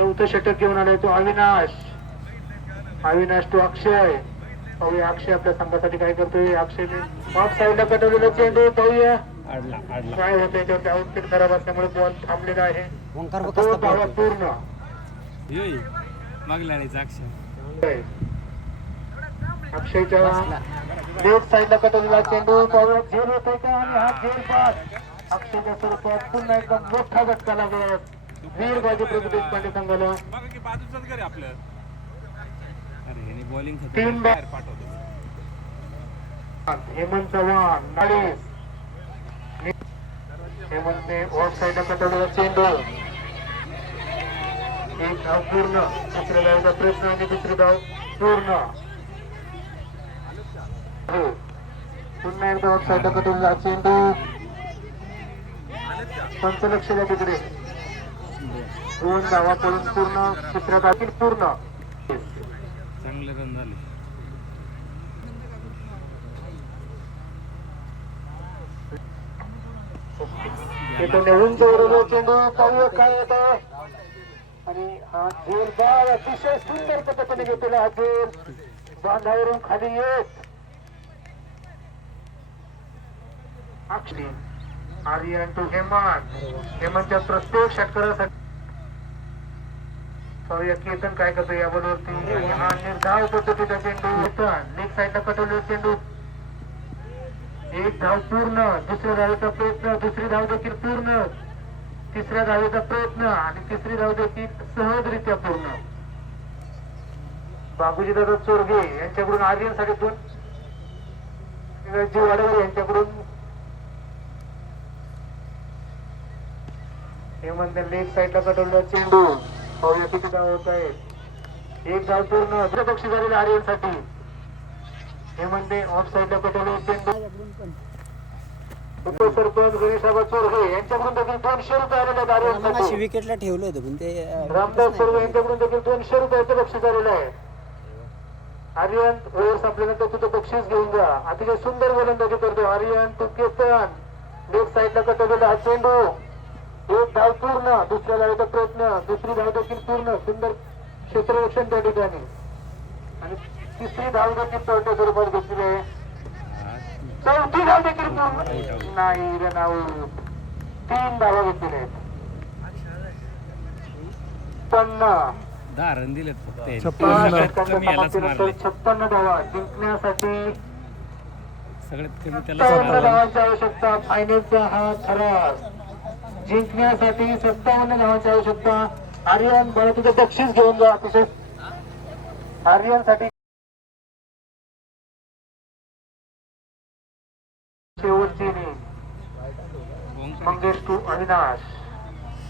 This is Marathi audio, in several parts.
चौथं षटक घेऊन आलाय तो अविनाश. अविनाश तो अक्षय. पाहूया अक्षय आपल्या संघासाठी काय करतोय. अक्षयने ऑफ साईडला कटवलेला चेंडू पाहूया काय होत त्याच्यावरती आउटफिट खराब असल्यामुळे बॉल थांबलेला आहे. तो धावा पूर्ण अक्षयच्या लेफ्ट साईडला कटवलेला चेंडू पाहूया झेल होतोय का आणि हा झेल पास अक्षयच्या स्वरूपात पुन्हा एकदा मोठा झटका लागला वीर बाजी प्रभू देशपांडे संघाला. तीन हेमंत चव्हाण हेमंतने ऑफ साईडला कटवलेला चेंडू एक धाव पूर्ण. दुसऱ्या धावचा प्रयत्न आणि दुसरी धाव पूर्ण. पुन्हा एकदा ऑफ साईडला कटवलेला चेंडू पंचलक्ष द्या तिकडे. दोन धावा पडून पूर्ण. तिसऱ्या धावीत पूर्ण. चांगले रन झाले. उंच उडवलेला चेंडू पाहूया काय येतं आणि हा झेल बाळ अतिशय सुंदर पद्धतीने घेतलेला हा झेल बांधावरून खाली येत अक्षय आर्यन टू हेमंत. हेमंतच्या प्रत्येक षटकारासाठी पाहूया केतन काय करतो या बॉलवरती. हा निर्धाव पद्धतीचा चेंडू लेग साईडला कटवलेला चेंडू एक धाव पूर्ण. दुसऱ्या धावेचा प्रयत्न. दुसरी धाव देखील पूर्ण. तिसऱ्या धावेचा प्रयत्न आणि तिसरी धाव देखील सहजरित्या पूर्ण. बाबूजी दादा चोरगे यांच्याकडून आर्यन साठी दोन वाडवर यांच्याकडून हेमंत लेग साईडला कटवलेला चेंडू पाहूया किती धाव होत आहे. एक धाव पूर्ण. बक्षी झालेला आर्यन साठी. हेमंतने ऑफ साईडला कटवलेला चेंडू उपसरपंच गणेशबाबा चोरगे यांच्याकडून देखील 200 रुपये आलेले आर्यनसाठी. विकेटला ठेवलं होतं पण ते रामदास चोरगे यांच्याकडून देखील 200 रुपयाचं बक्षीस आलेलं आहे. आर्यन ओव्हर संपल्यानंतर तुझं बक्षीस घेऊन जा. अतिशय सुंदर गोलंदाजी करतो आर्यन टू केतन. लेग साईडला कटवलेला हा चेंडू एक धाव पूर्ण. दुसऱ्या धावेचा प्रयत्न. दुसरी धाव देखील पूर्ण. सुंदर क्षेत्ररक्षण त्या ठिकाणी आणि तिसरी धाव देखील चौथ्या स्वरूपात घेतली आहे. चौथी धाव देखील पूर्ण नाही रन आऊट. 3 धावा घेतलेल्या आहेत. 10 रन दिलेत फक्त. 56 धावा जिंकण्यासाठी सगळ्यात कमी त्याला 57 धावांची आवश्यकता. फायनलचा हा थरार जिंकण्यासाठी 57 धावांची आवश्यकता. आर्यन बरं तुझं बक्षीस घेऊन जा. अतिशय आर्यन साठी शेवटची मंगेश टू अविनाश.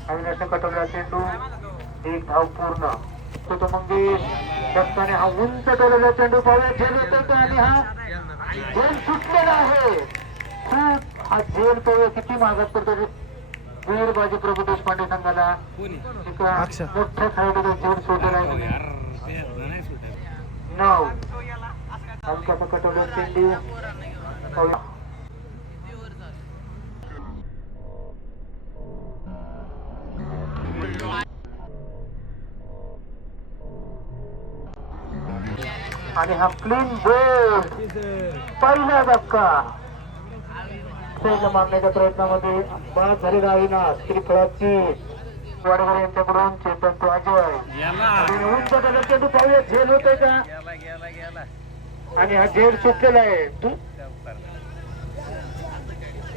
अविनाशने कटवलेला चेंडू एक धाव पूर्ण. तो मंगेश दत्ताने हा उंच टोलेला चेंडू पाहूया झेल होतो आणि हा झेल सुटलेला आहे. खूप हा झेल पाहूया किती मागात पडतो. वीर बाजी प्रभू देशपांडे संघाला एका मोठ्या खेळाडूला झेल सोडलेला आहे. 9 हलकासा कटवलेला चेंडू पाहूया. आणि हा क्लीन बोल पहिला धक्का मारण्याच्या प्रयत्नामध्ये बाद झालेला अविनाश. त्रिफळाची वाडगर यांच्याकडून चेतन तो अजय उंच चेंडू पाहूया झेल होतोय का आणि हा झेल सुटलेला आहे.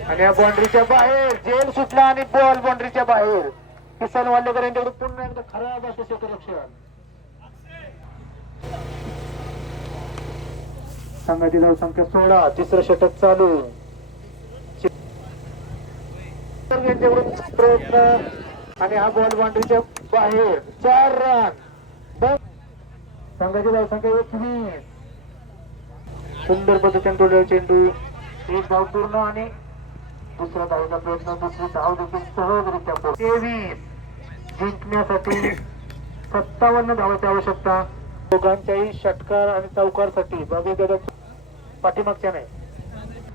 आणि या बाउंड्रीच्या बाहेर झेल सुटला आणि बॉल बाउंड्रीच्या बाहेर. किसन वाल्लेकर यांच्याकडून पुन्हा एकदा खराब असं क्षेत्ररक्षण. संघाची धाव संख्या 16. तिसरं षटक चालू. प्रयत्न आणि हा बॉल बाउंड्रीच्या बाहेर. 4 रन. संघाची धाव संख्या 21. सुंदर पद्धतीने तोडलेला चेंडू एक धाव पूर्ण आणि दुसऱ्या धावेचा प्रयत्न. दुसरी धाव देखील सहजरित्या 23. जिंकण्यासाठी 57 धावांची आवश्यकता. दोघांच्याही षटकार आणि चौकारसाठी बाबू पाठीमागच्या नाही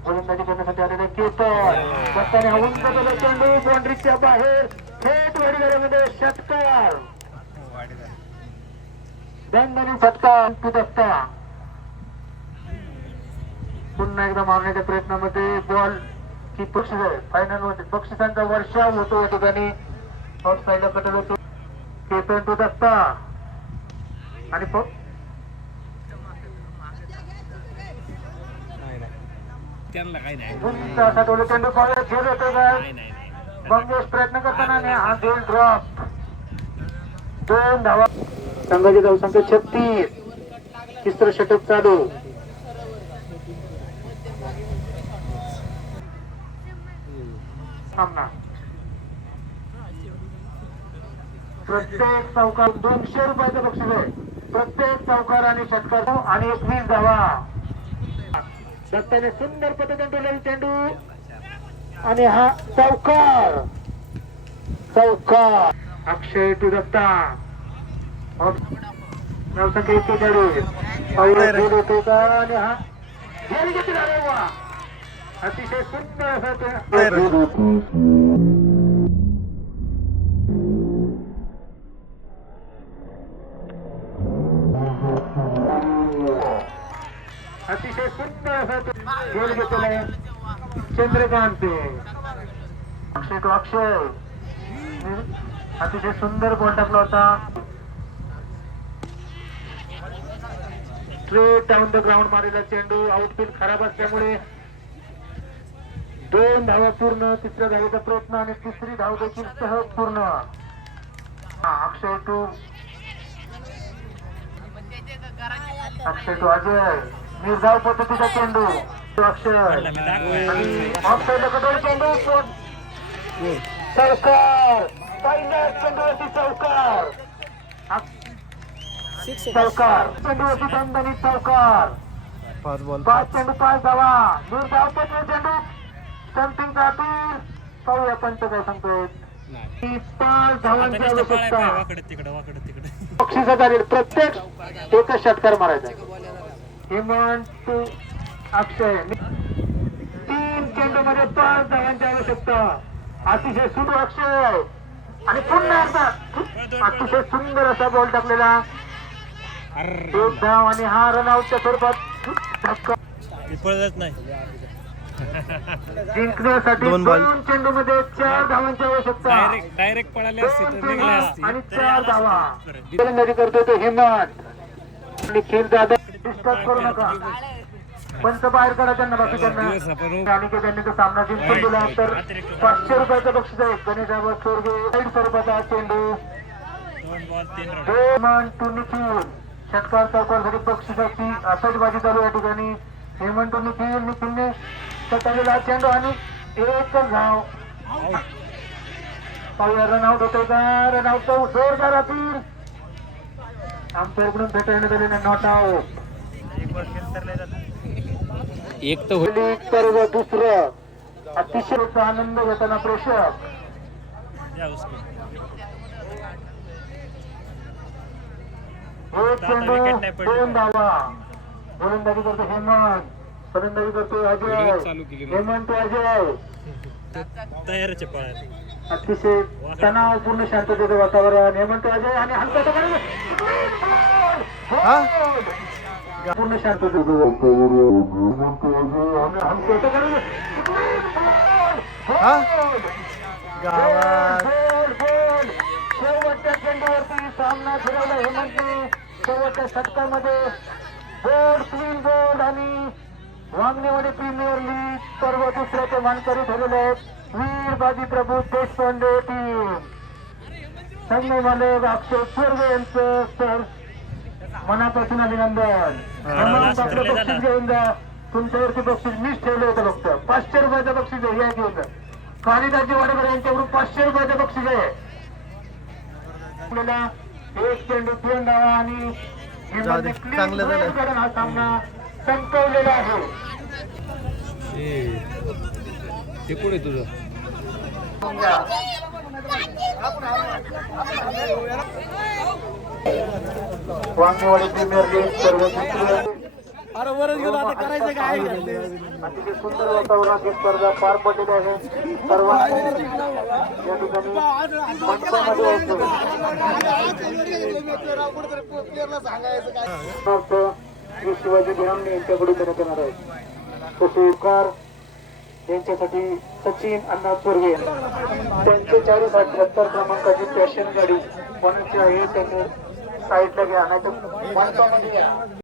गोलंदाजी करण्यासाठी आलेले केतन दत्ताने उंच चेंडू बाउंड्रीच्या बाहेर थेट वडीगड्यामध्ये षटकार. दंगली षटकार दत्ता पुन्हा एकदा मारण्याच्या प्रयत्नामध्ये बॉल की बक्षीस आहे फायनल मध्ये बक्षिसांचा वर्षाव होतो या ठिकाणी आउट साईडला कटल होतो केतन तो दत्ता आणि त्यांना काही नाही असा टोले चेंडू पावला खेळ होतो का मंगेश प्रयत्न करताना हा गोल ड्रॉप 2 धावा संघाची धावसंख्या 36 तिसरं षटक चालू सामना प्रत्येक चौकार 200 रुपयाचं बक्षीस आहे प्रत्येक चौकार आणि षटकार आणि 21 धावा दत्ताने सुंदर पद्धतीने टोलेला चेंडू आणि हा चौकार अक्षय टू दत्ता धावसंख्या 41 होतो का आणि हा खेळ घेतला रे वा अतिशय सुंदर अतिशय सुंदर असा खेळ घेतलाय चंद्रकांत अक्षय तो अक्षय अतिशय सुंदर बॉल टाकला होता स्ट्रेट डाऊन द ग्राउंड मारलेला चेंडू आउटफील्ड खराब असल्यामुळे 2 धावा पूर्ण तिसऱ्या धावेचा प्रयत्न आणि तिसरी धाव देखील सहज पूर्ण अक्षय टू अजय निर्धाव पद्धतीचा चेंडू अक्षय चेंडू चौकार पहिल्या चेंडूवरती चौकार चेंडूवरती दणदणीत चौकार 5 चेंडू 5 धावा निर्धाव पद्धती चेंडू स्टंपिंगचा अपील पाहूया पंच काय सांगतोय 5 धावांची आवश्यकता बक्षिसाचा प्रत्येक एकच षटकार मारायचा हेमंत अक्षय 3 चेंडू मध्ये 5 धावांची आवश्यकता अतिशय सुंदर अक्षय आणि पुन्हा एकदा अतिशय सुंदर असा बॉल टाकलेला एक धाव आणि हा रनआउटच्या स्वरूपात धक्का जिंकण्यासाठी 2 चेंडू मध्ये 4 धावांची आवश्यकता डायरेक्ट पळाले असते आणि 4 धावा गोलंदाजी करतोय तो हेमंत निखिल दादा डिस्टर्ब करू नका पंच बाहेर काढा त्यांना बाकीच्यांना आणि त्यांनी तो सामना जिंकून दिला तर 500 रुपयाचं बक्षीस आहे गणेशावर चोरगे 60 रुपयाचा चेंडू हेमंत टू निखिल षटकार चौकारसाठी बक्षिसाची आतषबाजी चालू या ठिकाणी हेमंत टू निखिलने सटवलेला चेंडू आणि एक धाव पाहूया रनआउट होतोय का रनआउट जोरदार अपील आमच्याकडून भेटण्यात आलेला नॉट आउट एक तर दुसरं अतिशय आनंद घेताना प्रेक्षक एक चेंडू 2 धावा गोलंदाजी करतो हेमंत फलंदाजी करतो अजय हेमंत अजय तयारच अतिशय तणावपूर्ण शांततेचं वातावरण हेमंत अजय आणि हलका पूर्ण शांततेचं शेवटच्या चेंडूवरती सामना फिरवला हेमंतने शेवटच्या षटकामध्ये गोल्ड क्वीन गोल्ड आणि वांगणेवाडी प्रीमियर लीग सर्व दुसऱ्याचे मानकरी ठरलेले आहेत वीर बाजी प्रभू देशपांडे टीम संघ मालक अक्षय चोरगे यांचं सर मनापासून अभिनंदन आपलं बक्षीस घेऊन जा तुमच्यावरती बक्षीस मीच ठेवलं होतं फक्त 500 रुपयाचं बक्षीस आहे या घेऊन जा कालिदाजी वाडेकर यांच्याकडून 500 रुपयाचं बक्षीस आहे एक चेंडू 2 धावा आणि हा सामना संपवलेला आहे ते पुढे तुझं वांगेवाडी प्रीमियर लीग सर्व करायचं काय अतिशय सुंदर वातावरणात ही स्पर्धा पार पडलेली आहे सर्वांनी या ठिकाणी मंचामध्ये श्री शिवाजी भिरामणे यांच्याकडून देण्यात येणार आहे. पुरस्कार यांच्यासाठी सचिन अण्णा चोरगे त्यांचे 478 क्रमांकाची पॅशन गाडी कोणाची आहे त्यांनी साईडला घ्या, नाही तर